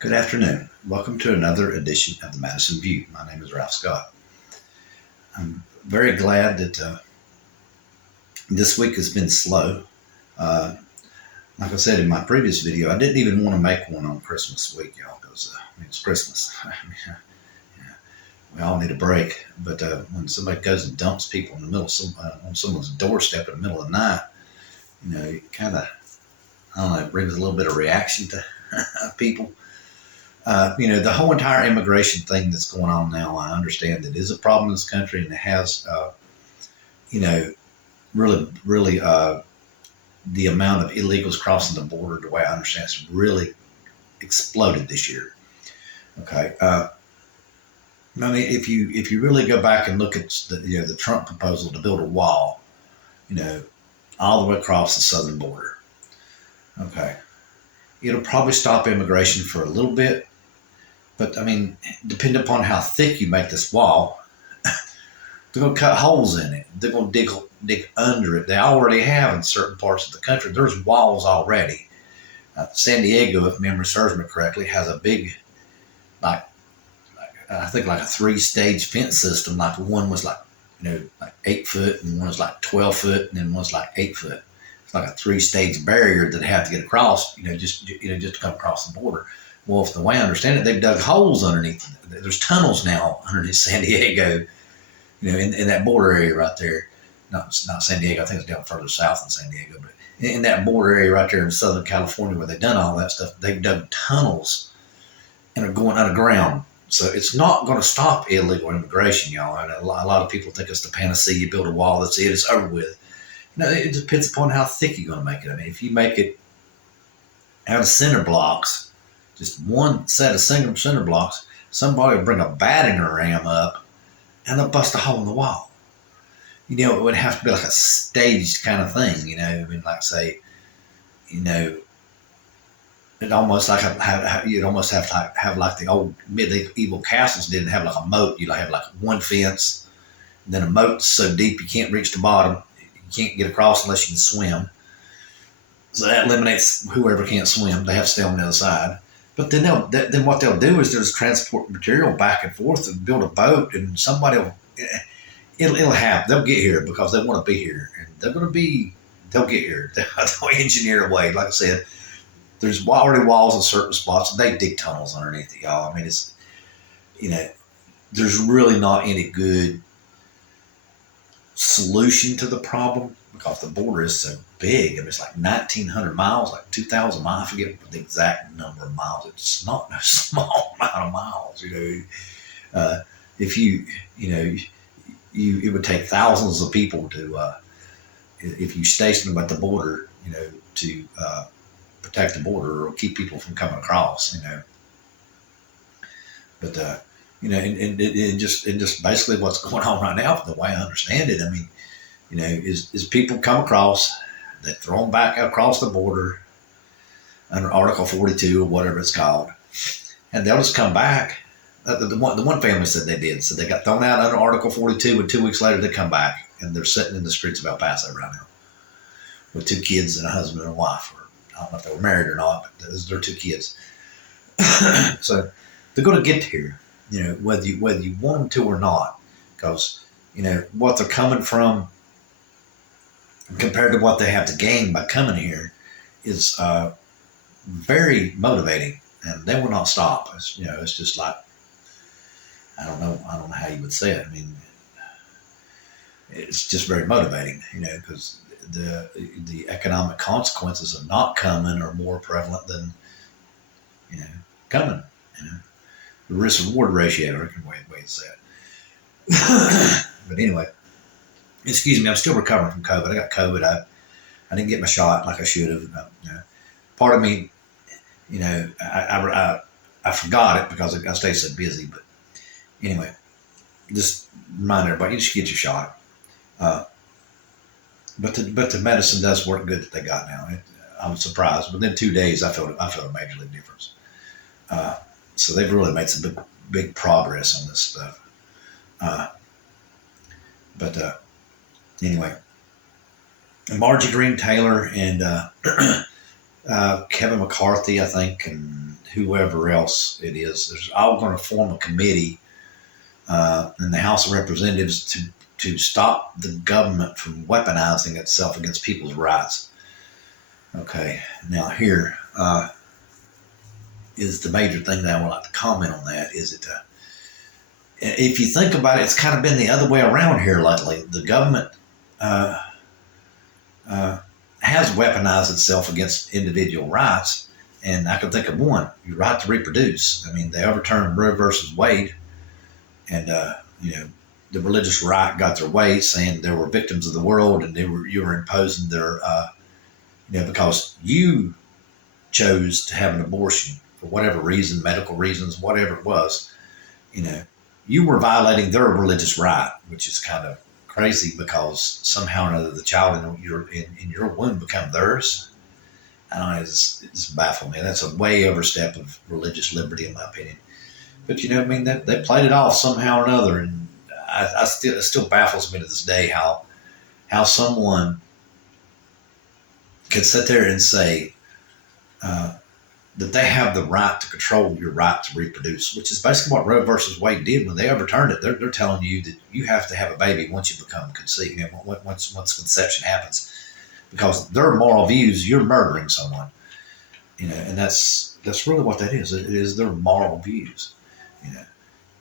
Good afternoon. Welcome to another edition of the Madison View. My name is Ralph Scott. I'm very glad that this week has been slow. Uh, like I said in my previous video, I didn't even want to make one on Christmas week, y'all, because it's Christmas. Yeah, we all need a break. But when somebody goes and dumps people in the middle of on someone's doorstep in the middle of the night, it kind of, I don't know, it brings a little bit of reaction to people. The whole entire immigration thing that's going on now, I understand that is a problem in this country, and it has, really, the amount of illegals crossing the border, the way I understand, it's really exploded this year. Okay. If you really go back and look at the Trump proposal to build a wall, all the way across the southern border. Okay. It'll probably stop immigration for a little bit. But, depending upon how thick you make this wall, they're going to cut holes in it. They're going to dig under it. They already have in certain parts of the country. There's walls already. San Diego, if memory serves me correctly, has a big, I think like a 3-stage fence system. Like one was like 8 foot, and one was like 12 foot, and then one's like 8 foot. It's like a 3-stage barrier that they have to get across, just to come across the border. Well, if the way I understand it, they've dug holes underneath. There's tunnels now underneath San Diego, in that border area right there. Not San Diego. I think it's down further south than San Diego, but in that border area right there in Southern California where they've done all that stuff, they've dug tunnels and are going underground. So it's not going to stop illegal immigration, y'all. And a lot of people think it's the panacea. You build a wall, that's it. It's over with. It depends upon how thick you're going to make it. If you make it out of cinder blocks, just one set of single cinder blocks, somebody will bring a battering ram up and they'll bust a hole in the wall. It would have to be like a staged kind of thing, like say, it almost like you'd almost have to have like the old medieval castles didn't have like a moat. You'd have like one fence, and then a moat so deep you can't reach the bottom. You can't get across unless you can swim. So that eliminates whoever can't swim. They have to stay on the other side. But then what they'll do is they'll transport material back and forth and build a boat, and it'll happen. They'll get here because they want to be here, and they'll get here. They'll engineer a way. Like I said, there's already walls in certain spots, and they dig tunnels underneath it, y'all. It's, there's really not any good solution to the problem because the border is so big. It's like 1,900 miles, like 2,000 miles. I forget the exact number of miles. It's not a small amount of miles. If it would take thousands of people to, if you station them at the border, to protect the border or keep people from coming across. But and just basically what's going on right now, the way I understand it, is people come across, they throw them back across the border under Article 42 or whatever it's called, and they'll just come back. The one family said they did. So they got thrown out under Article 42, and 2 weeks later they come back, and they're sitting in the streets of El Paso right now with 2 kids and a husband and a wife. Or I don't know if they were married or not, but they're 2 kids. So they're going to get here, whether you want them to or not, because what they're coming from compared to what they have to gain by coming here is very motivating, and they will not stop. It's just like, I don't know how you would say it. It's just very motivating, because the economic consequences of not coming are more prevalent than coming. The risk reward ratio, I reckon, way to say it. But anyway, excuse me, I'm still recovering from COVID. I got COVID. I didn't get my shot like I should have. Part of me, I forgot it because I stayed so busy. But anyway, just remind everybody, you just get your shot. But the medicine does work good that they got now. I'm surprised. Within 2 days, I felt a major league difference. So they've really made some big progress on this stuff. Anyway, Margie Green Taylor and Kevin McCarthy, I think, and whoever else it is, they're all going to form a committee in the House of Representatives to stop the government from weaponizing itself against people's rights. Okay, now here is the major thing that I would like to comment on. That is it. If you think about it, it's kind of been the other way around here lately. The government has weaponized itself against individual rights, and I can think of one: your right to reproduce. I mean, they overturned Roe versus Wade, and the religious right got their way, saying there were victims of the world, and you were imposing their because you chose to have an abortion for whatever reason, medical reasons, whatever it was, you were violating their religious right, which is kind of crazy because somehow or another the child in your womb become theirs. I don't know, it's baffled me. That's a way overstep of religious liberty, in my opinion. But they played it off somehow or another, and it still baffles me to this day how someone could sit there and say that they have the right to control your right to reproduce, which is basically what Roe versus Wade did when they overturned it. They're telling you that you have to have a baby once you become conceived, once conception happens, because their moral views, you're murdering someone, and that's really what that is. It is their moral views,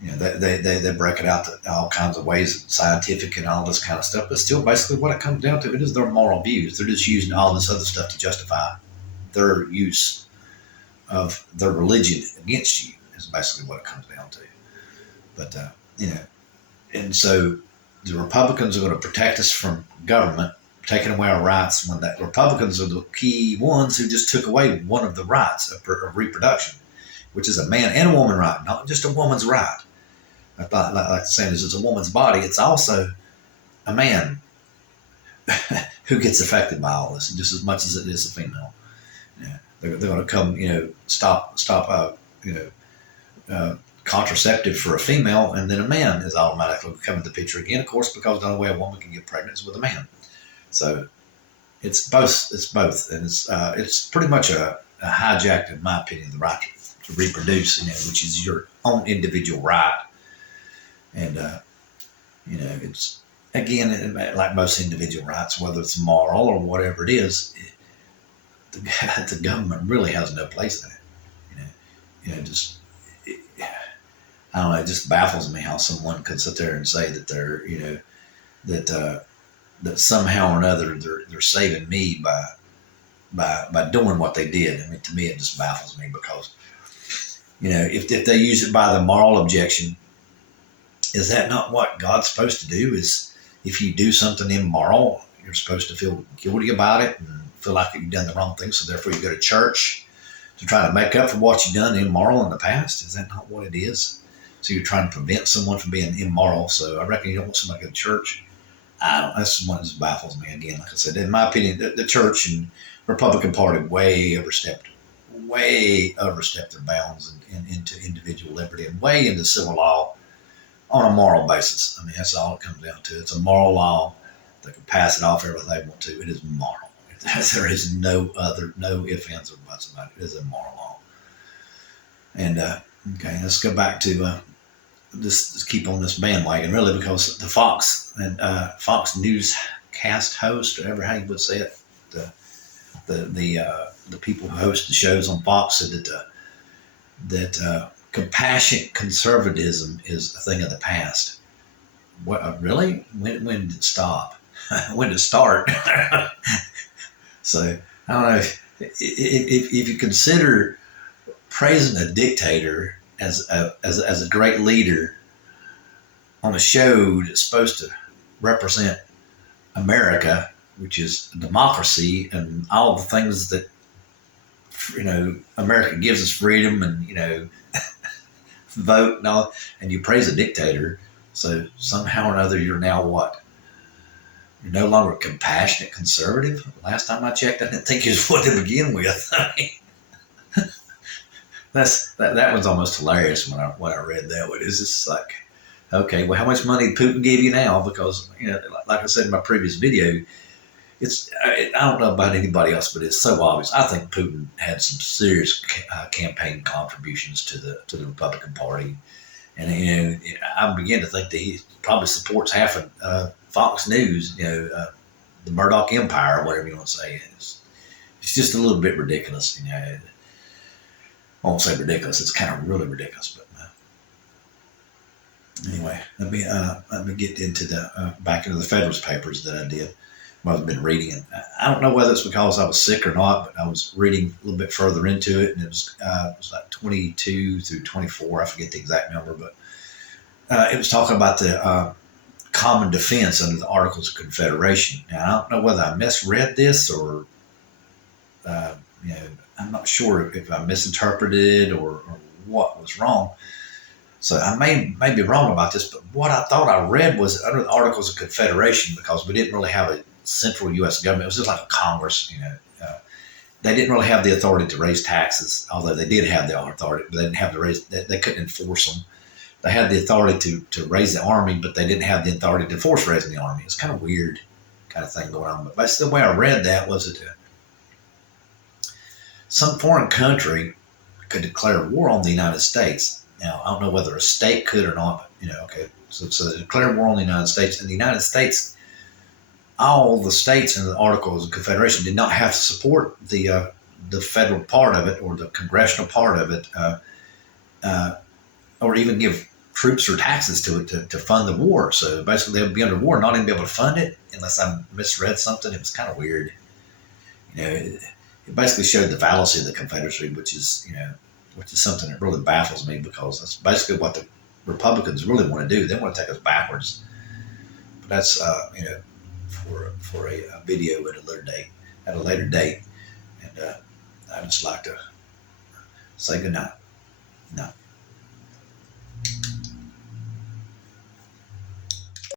they break it out to all kinds of ways, scientific and all this kind of stuff, but still basically what it comes down to, it is their moral views. They're just using all this other stuff to justify their use of their religion against you, is basically what it comes down to. But, and so the Republicans are going to protect us from government taking away our rights, when that Republicans are the key ones who just took away one of the rights of reproduction, which is a man and a woman right, not just a woman's right. I thought, like saying, is it's a woman's body, it's also a man who gets affected by all this, just as much as it is a female. They're going to come, stop contraceptive for a female, and then a man is automatically coming to the picture again, of course, because the only way a woman can get pregnant is with a man. So it's both, and it's pretty much a hijacked, in my opinion, the right to reproduce, which is your own individual right. And it's, again, like most individual rights, whether it's moral or whatever it is, the government really has no place in it. I don't know, it just baffles me how someone could sit there and say that they're, that somehow or another they're saving me by doing what they did. I mean, to me, it just baffles me because, if they use it by the moral objection, is that not what God's supposed to do? Is if you do something immoral, you're supposed to feel guilty about it and feel like you've done the wrong thing, so therefore you go to church to try to make up for what you've done immoral in the past? Is that not what it is? So you're trying to prevent someone from being immoral, so I reckon you don't want somebody to go to church. That's one that just baffles me. Again, like I said, in my opinion, the church and Republican Party way overstepped their bounds into individual liberty and way into civil law on a moral basis. I mean, that's all it comes down to. It's a moral law. They can pass it off everything they want to. It is moral. There is no ifs, ands, or buts about it. It is a moral law. And, okay, let's go back to just keep on this bandwagon, really, because the Fox newscast host, or whatever how you would say it, the people who host the shows on Fox said that compassionate conservatism is a thing of the past. What, really? When did it stop? When did it start? So I don't know if you consider praising a dictator as a great leader on a show that's supposed to represent America, which is a democracy and all the things that America gives us, freedom and vote and all, and you praise a dictator. So somehow or another, you're now what? You're no longer a compassionate conservative. Last time I checked, I didn't think you was one to begin with. That one's almost hilarious when I read that one. It's just like, okay, well, how much money did Putin give you now? Because like I said in my previous video, I don't know about anybody else, but it's so obvious. I think Putin had some serious campaign contributions to the Republican Party, and I begin to think that he probably supports half of Fox News, the Murdoch Empire, or whatever you want to say. It's just a little bit ridiculous, I won't say ridiculous. It's kind of really ridiculous, but anyway, let me get into the back into the Federalist Papers that I did. I've been reading, and I don't know whether it's because I was sick or not, but I was reading a little bit further into it, and it was like 22 through 24. I forget the exact number, but it was talking about the common defense under the Articles of Confederation. Now, I don't know whether I misread this or, I'm not sure if I misinterpreted or what was wrong. So I may be wrong about this, but what I thought I read was under the Articles of Confederation, because we didn't really have a central U.S. government. It was just like a Congress, They didn't really have the authority to raise taxes, although they did have the authority, but they didn't have to raise. They couldn't enforce them. They had the authority to raise the army, but they didn't have the authority to enforce raising the army. It's kind of weird, kind of thing going on. But basically, the way I read that was that some foreign country could declare war on the United States. Now, I don't know whether a state could or not, but okay. So they declare war on the United States, and the United States, all the states in the Articles of Confederation did not have to support the federal part of it or the congressional part of it, or even give troops or taxes to it to fund the war. So basically, they would be under war, not even be able to fund it, unless I misread something. It was kind of weird. It basically showed the fallacy of the Confederacy, which is something that really baffles me, because that's basically what the Republicans really want to do. They want to take us backwards. But that's for a video at a later date, and I would just like to say good night. No.